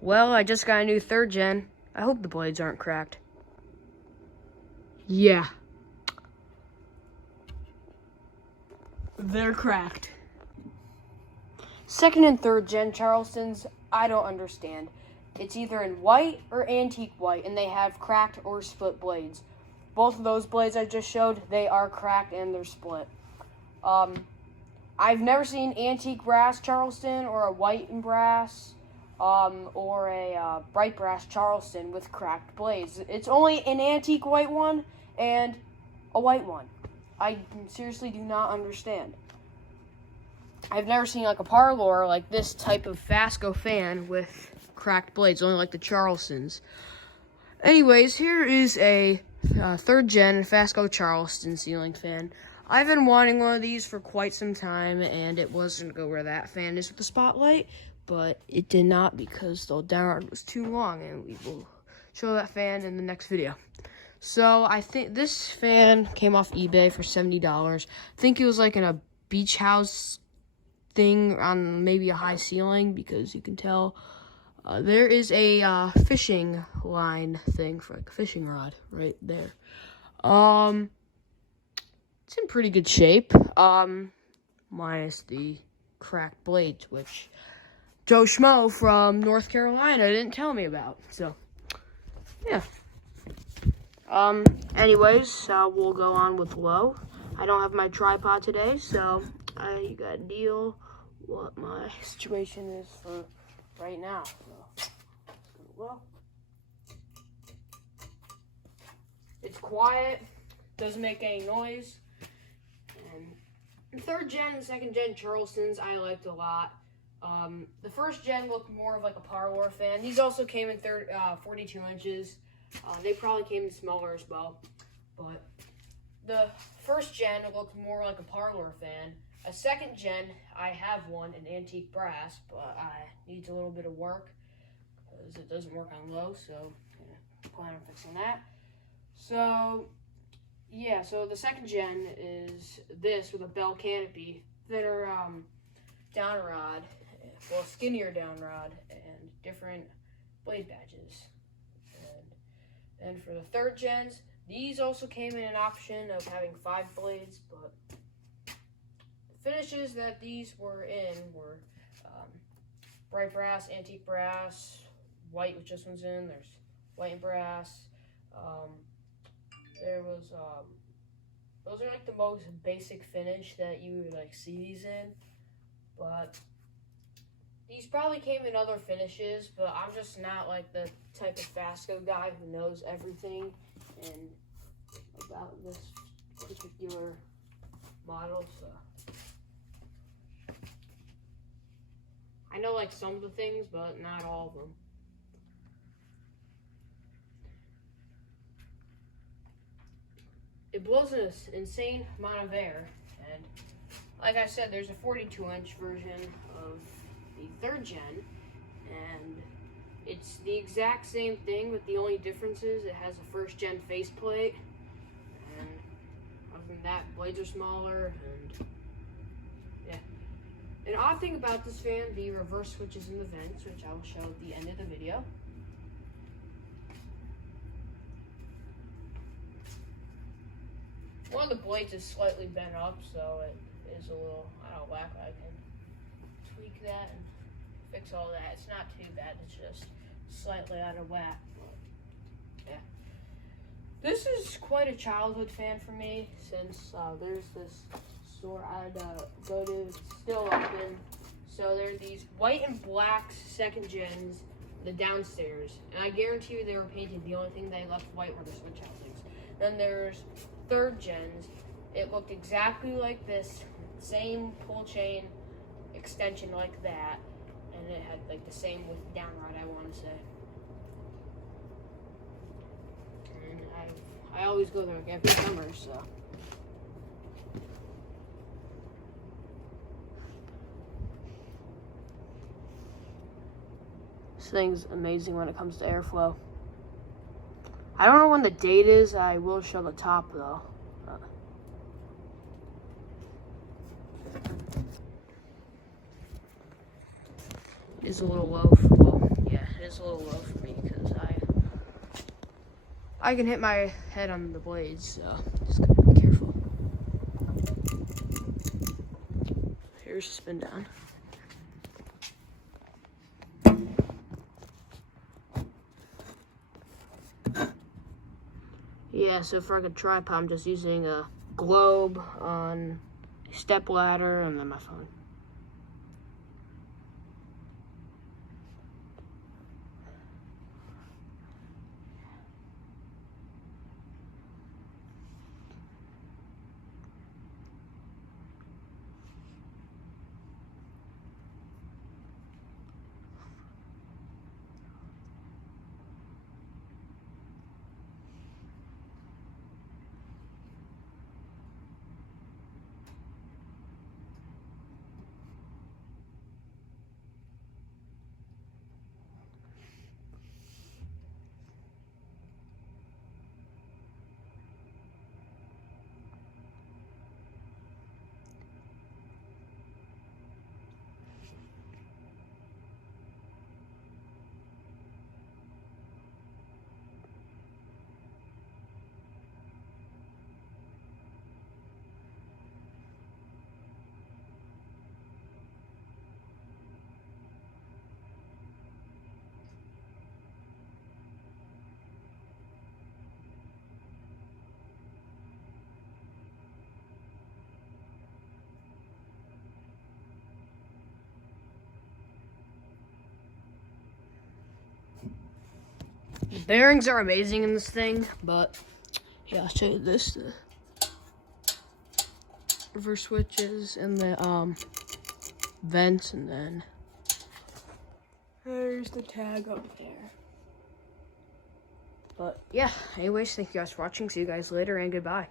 Well, I just got a new 3rd gen. I hope the blades aren't cracked. Yeah. They're cracked. 2nd and 3rd gen Charlestons, I don't understand. It's either in white or antique white, and they have cracked or split blades. Both of those blades I just showed, they are cracked and they're split. I've never seen antique brass Charleston or a white and brass or a bright brass Charleston with cracked blades. It's only an antique white one and a white one. I seriously do not understand. I've never seen like a parlor like this type of Fasco fan with cracked blades, only like the Charlestons. Anyways, here is a 3rd gen Fasco Charleston ceiling fan. I've been wanting one of these for quite some time, and it was going to go where that fan is with the spotlight, but it did not because the downrod was too long, and we will show that fan in the next video. So I think this fan came off eBay for $70. I think it was like in a beach house thing on maybe a high ceiling, because you can tell there is a fishing line thing for like a fishing rod right there. It's in pretty good shape, minus the cracked blades, which Joe Schmo from North Carolina didn't tell me about. So, yeah. Anyways, we'll go on with low. I don't have my tripod today, so I gotta deal what my situation is for right now. So, let's go low. It's quiet, doesn't make any noise. And 3rd gen and 2nd gen Charlestons I liked a lot. The 1st gen looked more of like a parlor fan. These also came in 42 inches. They probably came in smaller as well. But the 1st gen looked more like a parlor fan. A 2nd gen, I have one in antique brass, but I needs a little bit of work because it doesn't work on low, so I plan on fixing that. So yeah, so the 2nd gen is this with a bell canopy, thinner down rod, well, skinnier down rod, and different blade badges. And for the 3rd gens, these also came in an option of having 5 blades, but the finishes that these were in were bright brass, antique brass, white, which this one's in. There's white and brass. There was, those are like the most basic finish that you would like see these in, but these probably came in other finishes, but I'm just not like the type of Fasco guy who knows everything and about this particular model, so I know like some of the things, but not all of them. It blows an insane amount of air, and like I said, there's a 42-inch version of the 3rd gen, and it's the exact same thing, but the only difference is it has a 1st gen faceplate, and other than that, blades are smaller, and yeah. An odd thing about this fan, the reverse switches in the vents, which I will show at the end of the video. One of the blades is slightly bent up, so it is a little out of whack. I can tweak that and fix all that. It's not too bad, it's just slightly out of whack. But yeah. This is quite a childhood fan for me, since there's this store I'd go to, it's still open. So there are these white and black 2nd gens, the downstairs, and I guarantee you they were painted. The only thing they left white were the switch housings. Then there's 3rd gens. It looked exactly like this, same pull chain extension like that, and it had like the same with down rod, I want to say. And I always go there like every summer, so. This thing's amazing when it comes to airflow. I don't know when the date is. I will show the top though. It's a little low. Well, yeah, it is a little low for me because I can hit my head on the blades, so just gotta be careful. Here's the spin down. Yeah, so for like a tripod, I'm just using a globe on a step ladder and then my phone. The bearings are amazing in this thing, but yeah, I'll show you this. The reverse switches and the vents, and then there's the tag up there. But yeah, anyways, thank you guys for watching. See you guys later, and goodbye.